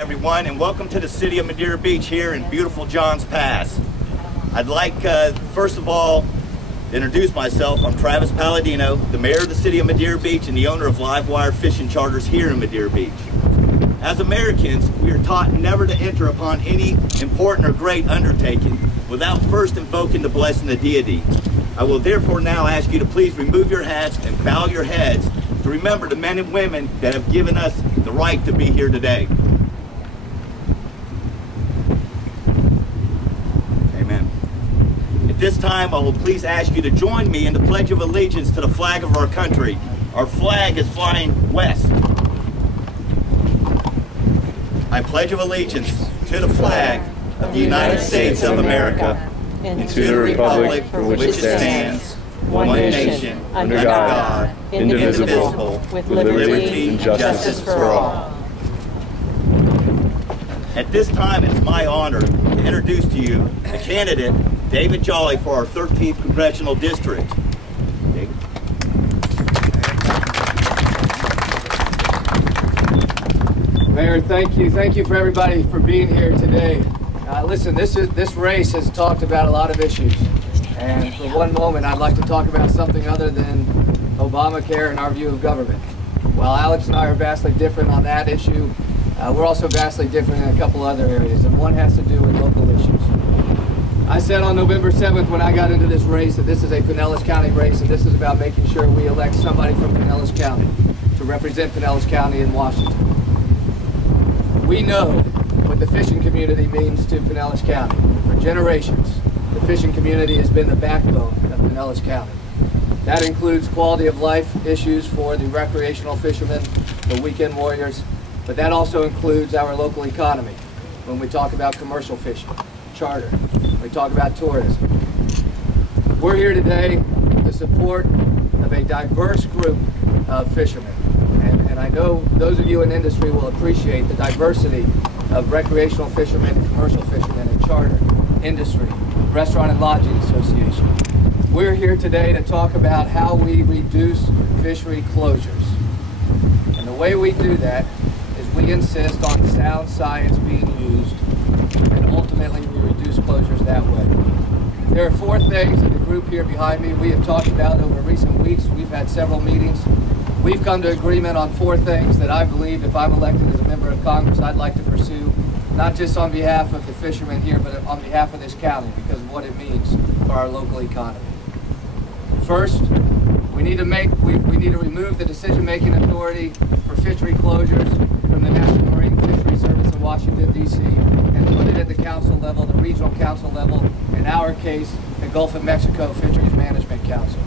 Everyone, and welcome to the city of Madeira Beach here in beautiful Johns Pass. I'd like first of all to introduce myself. I'm Travis Palladino, the mayor of the city of Madeira Beach and the owner of Livewire Fishing Charters here in Madeira Beach. As Americans, we are taught never to enter upon any important or great undertaking without first invoking the blessing of deity. I will therefore now ask you to please remove your hats and bow your heads to remember the men and women that have given us the right to be here today. At this time, I will please ask you to join me in the Pledge of Allegiance to the flag of our country. Our flag is flying west. I pledge of allegiance to the flag of the United States of America and to the republic for which it stands, one nation, under God, indivisible, with liberty and justice for all. At this time, it's my honor to introduce to you the candidate, David Jolly, for our 13th Congressional District. David. Mayor, thank you. Thank you for everybody for being here today. Listen, this race has talked about a lot of issues. And for one moment, I'd like to talk about something other than Obamacare and our view of government. While Alex and I are vastly different on that issue, we're also vastly different in a couple other areas, and one has to do with local issues. I said on November 7th when I got into this race that this is a Pinellas County race, and this is about making sure we elect somebody from Pinellas County to represent Pinellas County in Washington. We know what the fishing community means to Pinellas County. For generations, the fishing community has been the backbone of Pinellas County. That includes quality of life issues for the recreational fishermen, the weekend warriors, but that also includes our local economy when we talk about commercial fishing, charter, we talk about tourism. We're here today to support of a diverse group of fishermen. And I know those of you in industry will appreciate the diversity of recreational fishermen and commercial fishermen and charter, industry, Restaurant and Lodging Association. We're here today to talk about how we reduce fishery closures. And the way we do that is we insist on sound science being used, and ultimately we reduce closures that way. There are four things that the group here behind me we have talked about over recent weeks. We've had several meetings. We've come to agreement on four things that I believe if I'm elected as a member of Congress I'd like to pursue, not just on behalf of the fishermen here, but on behalf of this county because of what it means for our local economy. First, we need to remove the decision-making authority for fishery closures from the National Marine Fisheries Service in Washington, D.C. and put it at the council level, the regional council level, in our case, the Gulf of Mexico Fisheries Management Council.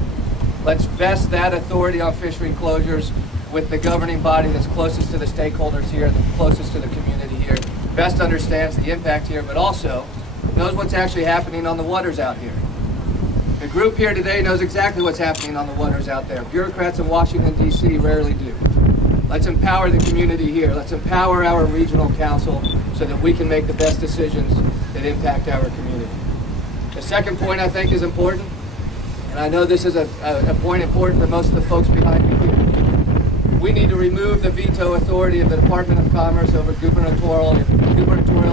Let's vest that authority on fishery closures with the governing body that's closest to the stakeholders here, the closest to the community here, best understands the impact here, but also knows what's actually happening on the waters out here. The group here today knows exactly what's happening on the waters out there. Bureaucrats in Washington, D.C. rarely do. Let's empower the community here. Let's empower our regional council so that we can make the best decisions that impact our community. The second point I think is important, and I know this is a point important for most of the folks behind me here. We need to remove the veto authority of the Department of Commerce over gubernatorial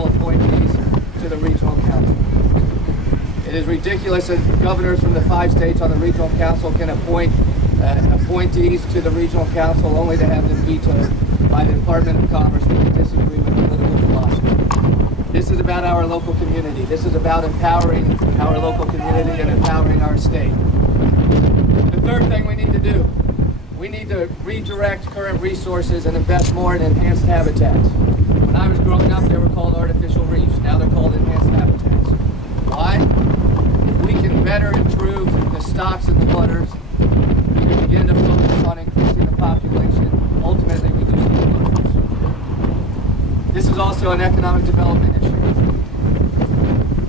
appointees to the regional council. It is ridiculous that governors from the 5 states on the regional council can appoint appointees to the regional council only to have them vetoed by the Department of Commerce that disagree with political philosophy. This is about our local community. This is about empowering our local community and empowering our state. The third thing we need to do, we need to redirect current resources and invest more in enhanced habitats. When I was growing up, they were called artificial reefs. Now they're called enhanced habitats. Why? If we can better improve the stocks in the waters, we can begin to focus on increasing the population, ultimately reducing the closures. This is also an economic development issue.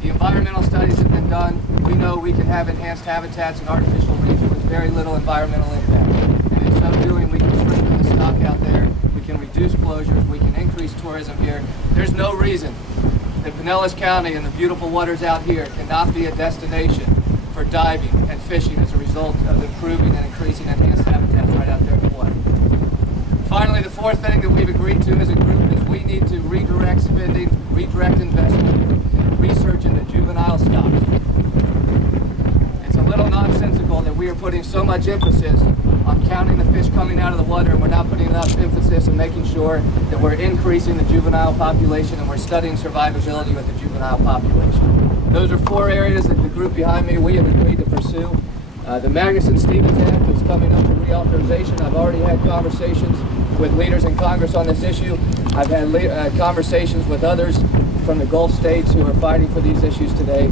The environmental studies have been done. We know we can have enhanced habitats and artificial reefs with very little environmental impact. And in so doing, we can strengthen the stock out there, we can reduce closures, we can increase tourism here. There's no reason that Pinellas County and the beautiful waters out here cannot be a destination for diving and fishing as a result of improving and increasing enhanced habitats right out there in the water. Finally, the fourth thing that we've agreed to as a group is we need to redirect spending, redirect investment, and research into juvenile stocks. It's a little nonsensical that we are putting so much emphasis on counting the fish coming out of the water, and we're not putting enough emphasis on making sure that we're increasing the juvenile population and we're studying survivability with the juvenile population. Those are 4 areas that the group behind me, we have agreed to pursue. The Magnuson-Stevens Act is coming up for reauthorization. I've already had conversations with leaders in Congress on this issue. I've had conversations with others from the Gulf states who are fighting for these issues today.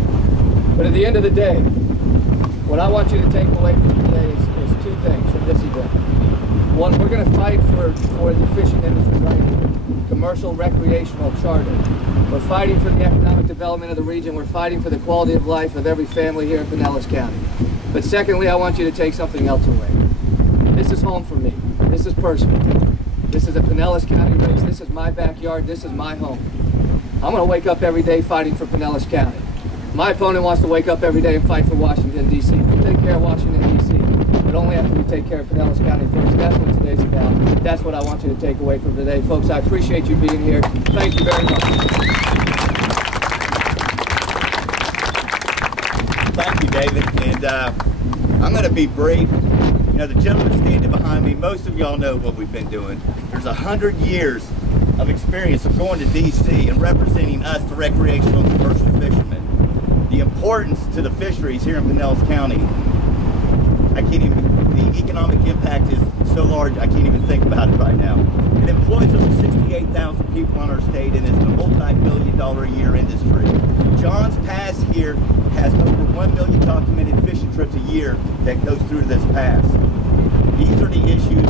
But at the end of the day, what I want you to take away from today is 2 things from this event. One, we're going to fight for the fishing industry right here. Commercial, recreational, charter. We're fighting for the economic development of the region. We're fighting for the quality of life of every family here in Pinellas County. But secondly, I want you to take something else away. This is home for me. This is personal. This is a Pinellas County race. This is my backyard. This is my home. I'm going to wake up every day fighting for Pinellas County. My opponent wants to wake up every day and fight for Washington, D.C. We'll take care of Washington, D.C., but only after we take care of Pinellas County first. That's what today's about. That's what I want you to take away from today. Folks, I appreciate you being here. Thank you very much. Thank you, David. And I'm going to be brief. You know, the gentleman standing behind me, most of y'all know what we've been doing. There's 100 years of experience of going to D.C. and representing us, the recreational and commercial fishermen. The importance to the fisheries here in Pinellas County, the economic impact is so large I can't even think about it right now. It employs over 68,000 people in our state and is a multi-billion-dollar a year industry. Johns Pass here has over 1 million documented fishing trips a year that goes through this pass. These are the issues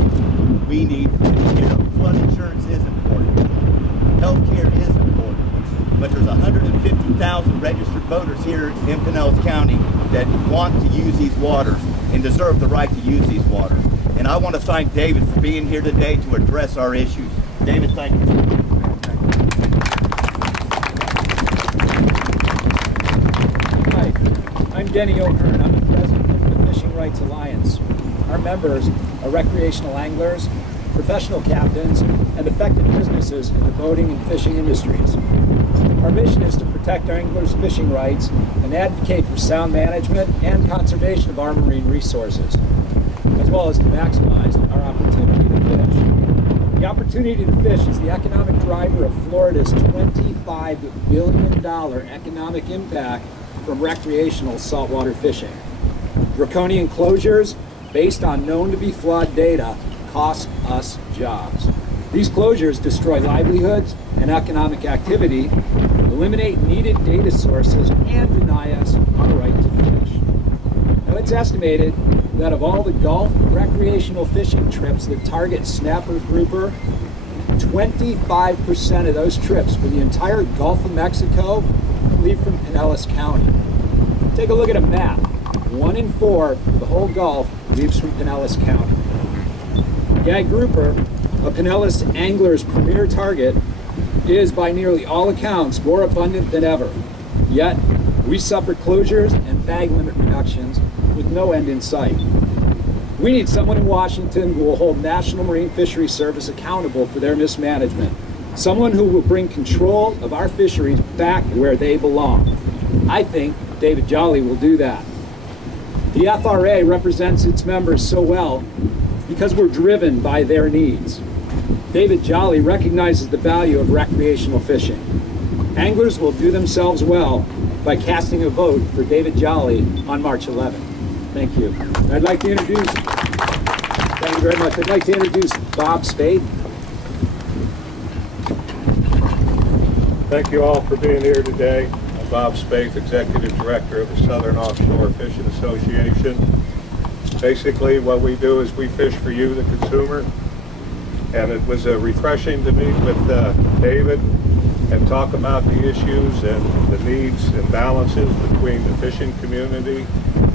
we need to take care of. Flood insurance is important. Healthcare is important. But there's 150,000 registered voters here in Pinellas County that want to use these waters and deserve the right to use these waters. And I want to thank David for being here today to address our issues. David, thank you. Hi, I'm Denny O'Hearn. I'm the president of the Fishing Rights Alliance. Our members are recreational anglers, professional captains, and affected businesses in the boating and fishing industries. Our mission is to protect our anglers' fishing rights and advocate for sound management and conservation of our marine resources, as well as to maximize our opportunity to fish. The opportunity to fish is the economic driver of Florida's $25 billion economic impact from recreational saltwater fishing. Draconian closures, based on known to be flawed data, cost us jobs. These closures destroy livelihoods and economic activity, eliminate needed data sources, and deny us our right to fish. Now, it's estimated that of all the Gulf recreational fishing trips that target snapper grouper, 25% of those trips for the entire Gulf of Mexico leave from Pinellas County. Take a look at a map. 1 in 4 of the whole Gulf leaves from Pinellas County. Gag grouper, a Pinellas angler's premier target, is by nearly all accounts more abundant than ever. Yet, we suffer closures and bag limit reductions with no end in sight. We need someone in Washington who will hold National Marine Fisheries Service accountable for their mismanagement. Someone who will bring control of our fisheries back where they belong. I think David Jolly will do that. The FRA represents its members so well because we're driven by their needs. David Jolly recognizes the value of recreational fishing. Anglers will do themselves well by casting a vote for David Jolly on March 11th. Thank you. I'd like to introduce, thank you very much. I'd like to introduce Bob Spade. Thank you all for being here today. I'm Bob Spade, Executive Director of the Southern Offshore Fishing Association. Basically, what we do is we fish for you, the consumer. And it was refreshing to meet with David and talk about the issues and the needs and balances between the fishing community,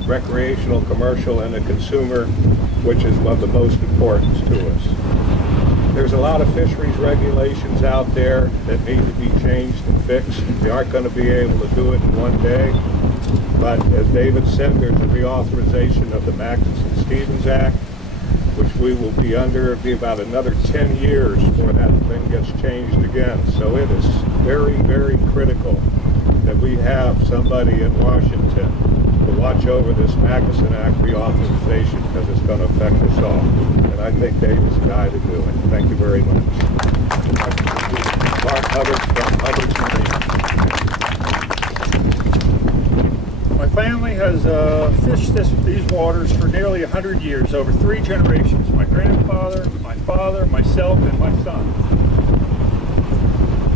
recreational, commercial, and the consumer, which is of the most importance to us. There's a lot of fisheries regulations out there that need to be changed and fixed. We aren't going to be able to do it in one day, but as David said, there's a reauthorization of the Magnuson-Stevens Act. which we will be under. It'll be about another 10 years before that thing gets changed again. So it is very, very critical that we have somebody in Washington to watch over this Magnuson Act reauthorization, because it's going to affect us all. And I think David's the guy to do it. Thank you very much. Mark Hubbard from Hubbard's Marine. My family has fished these waters for nearly 100 years, over 3 generations. My grandfather, my father, myself, and my son.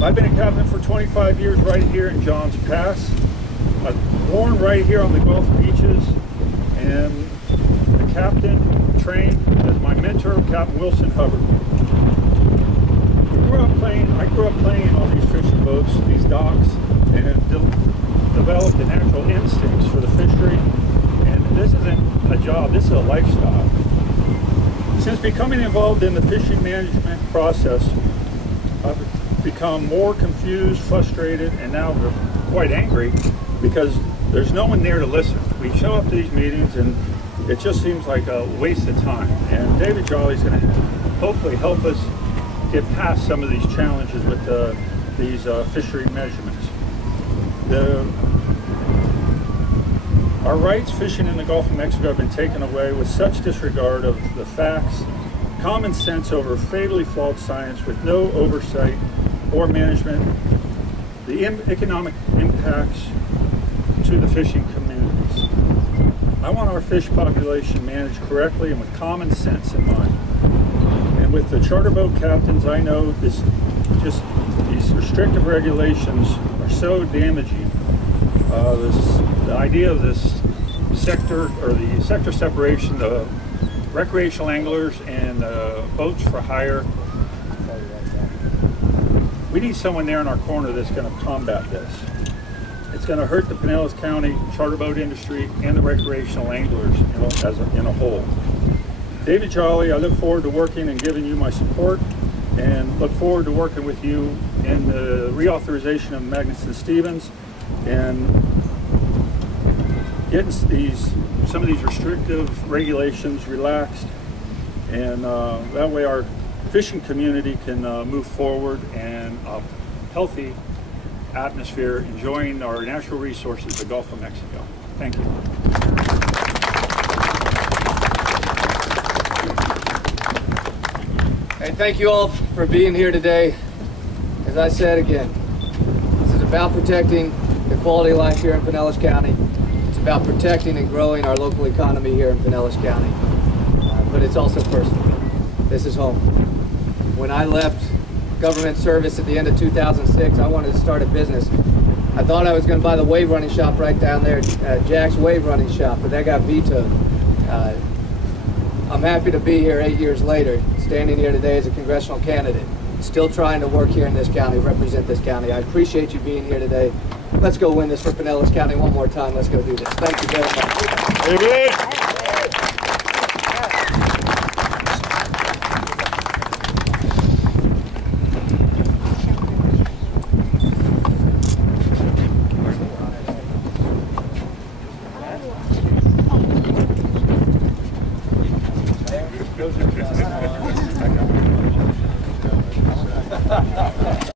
I've been a captain for 25 years right here in Johns Pass. I was born right here on the Gulf beaches, and the captain trained as my mentor, Captain Wilson Hubbard. I grew up playing on these fishing boats, these docks, and developed the natural instincts for the fishery. And this isn't a job, this is a lifestyle. Since becoming involved in the fishing management process, I've become more confused, frustrated, and now quite angry because there's no one there to listen. We show up to these meetings and it just seems like a waste of time. And David Jolly's going to hopefully help us get past some of these challenges with these fishery measurements. Our rights fishing in the Gulf of Mexico have been taken away with such disregard of the facts, common sense over fatally flawed science with no oversight or management, the economic impacts to the fishing communities. I want our fish population managed correctly and with common sense in mind. And with the charter boat captains, I know these restrictive regulations are so damaging. The idea of this sector, or the sector separation, the recreational anglers and boats for hire, we need someone there in our corner that's going to combat this. It's going to hurt the Pinellas County charter boat industry and the recreational anglers in a whole. David Jolly, I look forward to working and giving you my support, and look forward to working with you in the reauthorization of Magnuson-Stevens and getting some of these restrictive regulations relaxed, and that way our fishing community can move forward in a healthy atmosphere, enjoying our natural resources, the Gulf of Mexico. Thank you. Hey, thank you all for being here today. As I said again, this is about protecting the quality of life here in Pinellas County. It's about protecting and growing our local economy here in Pinellas County. But it's also personal. This is home. When I left government service at the end of 2006, I wanted to start a business. I thought I was going to buy the wave running shop right down there, Jack's Wave Running Shop, but that got vetoed. I'm happy to be here 8 years later, standing here today as a congressional candidate, still trying to work here in this county, represent this county. I appreciate you being here today. Let's go win this for Pinellas County one more time. Let's go do this. Thank you very much.